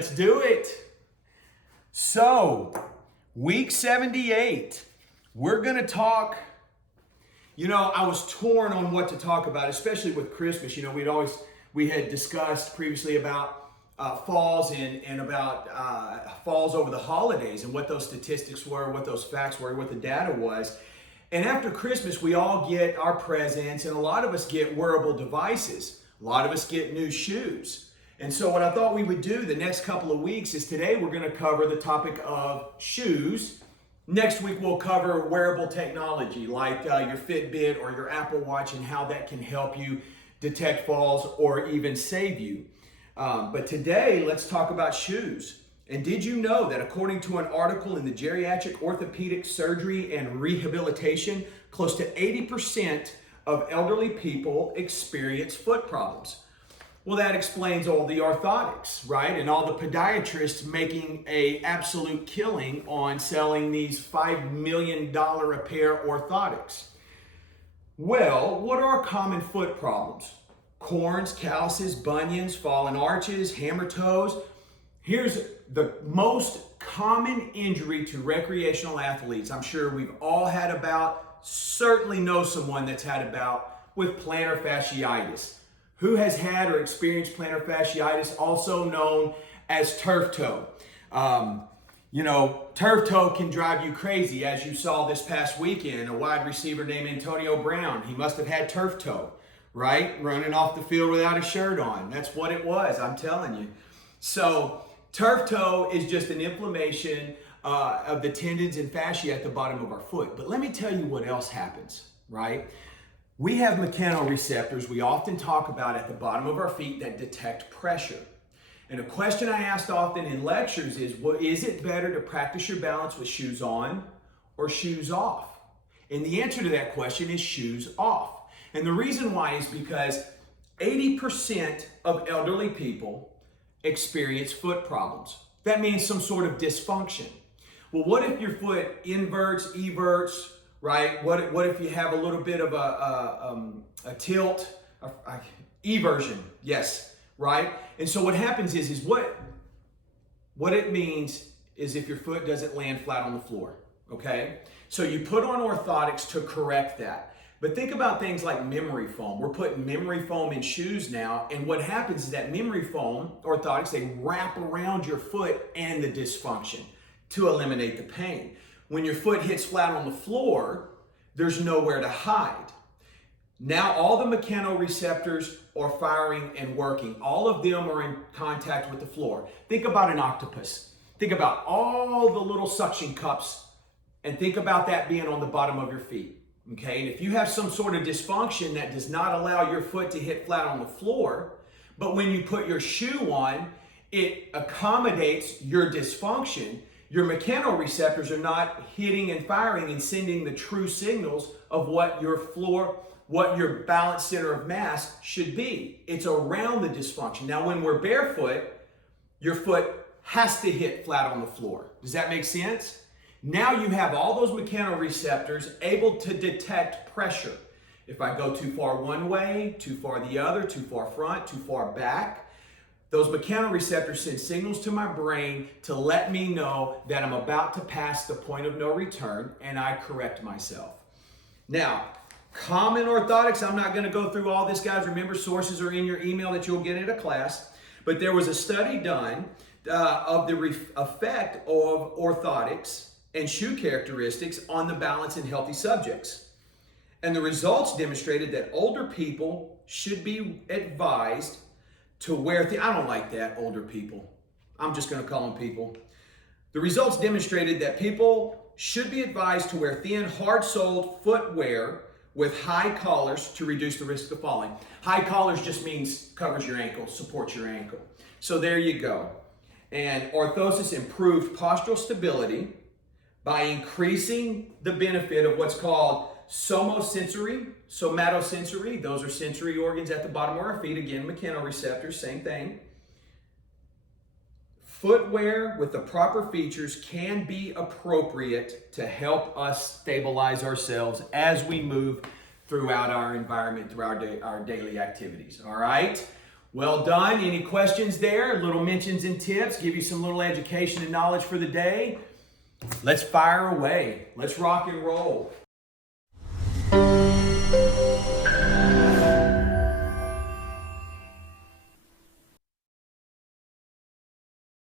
Let's do it. So, week 78, we're going to talk, I was torn on what to talk about, especially with Christmas. We had discussed previously about falls and about falls over the holidays and what those statistics were, what those facts were, what the data was. And after Christmas, we all get our presents, and a lot of us get wearable devices. A lot of us get new shoes. And so what I thought we would do the next couple of weeks is today we're going to cover the topic of shoes. Next week we'll cover wearable technology like your Fitbit or your Apple Watch and how that can help you detect falls or even save you. But today let's talk about shoes. And did you know that according to an article in the Geriatric Orthopedic Surgery and Rehabilitation, close to 80% of elderly people experience foot problems? Well, that explains all the orthotics, right? And all the podiatrists making an absolute killing on selling these $5 million a pair orthotics. Well, what are common foot problems? Corns, calluses, bunions, fallen arches, hammertoes. Here's the most common injury to recreational athletes. I'm sure we've all had about, certainly know someone that's had about with plantar fasciitis. Who has had or experienced plantar fasciitis, also known as turf toe? Turf toe can drive you crazy, as you saw this past weekend. A wide receiver named Antonio Brown, he must have had turf toe, right? Running off the field without a shirt on. That's what it was, I'm telling you. So turf toe is just an inflammation of the tendons and fascia at the bottom of our foot. But let me tell you what else happens, right? We have mechanoreceptors we often talk about at the bottom of our feet that detect pressure. And a question I asked often in lectures is, is it better to practice your balance with shoes on or shoes off? And the answer to that question is shoes off. And the reason why is because 80% of elderly people experience foot problems. That means some sort of dysfunction. Well, what if your foot inverts, everts, right? What if you have a little bit of a tilt, eversion? Yes, right? And so what happens is what it means is if your foot doesn't land flat on the floor, okay? So you put on orthotics to correct that. But think about things like memory foam. We're putting memory foam in shoes now, and what happens is that memory foam, orthotics, they wrap around your foot and the dysfunction to eliminate the pain. When your foot hits flat on the floor, there's nowhere to hide. Now all the mechanoreceptors are firing and working. All of them are in contact with the floor. Think about an octopus. Think about all the little suction cups and think about that being on the bottom of your feet. Okay, and if you have some sort of dysfunction that does not allow your foot to hit flat on the floor, but when you put your shoe on, it accommodates your dysfunction, your mechanoreceptors are not hitting and firing and sending the true signals of what your balance center of mass should be. It's around the dysfunction. Now, when we're barefoot, your foot has to hit flat on the floor. Does that make sense? Now you have all those mechanoreceptors able to detect pressure. If I go too far one way, too far the other, too far front, too far back, those mechanoreceptors send signals to my brain to let me know that I'm about to pass the point of no return, and I correct myself. Now, common orthotics, I'm not going to go through all this, guys. Remember, sources are in your email that you'll get at a class. But there was a study done of the effect of orthotics and shoe characteristics on the balance in healthy subjects. And the results demonstrated that older people should be advised to wear, I don't like that, older people. I'm just going to call them people. The results demonstrated that people should be advised to wear thin, hard-soled footwear with high collars to reduce the risk of falling. High collars just means covers your ankle, supports your ankle. So there you go. And orthosis improved postural stability by increasing the benefit of what's called somatosensory. Those are sensory organs at the bottom of our feet. Again, mechanoreceptors, same thing. Footwear with the proper features can be appropriate to help us stabilize ourselves as we move throughout our environment, through our daily activities. All right? Well done. Any questions there? Little mentions and tips, give you some little education and knowledge for the day. Let's fire away. Let's rock and roll.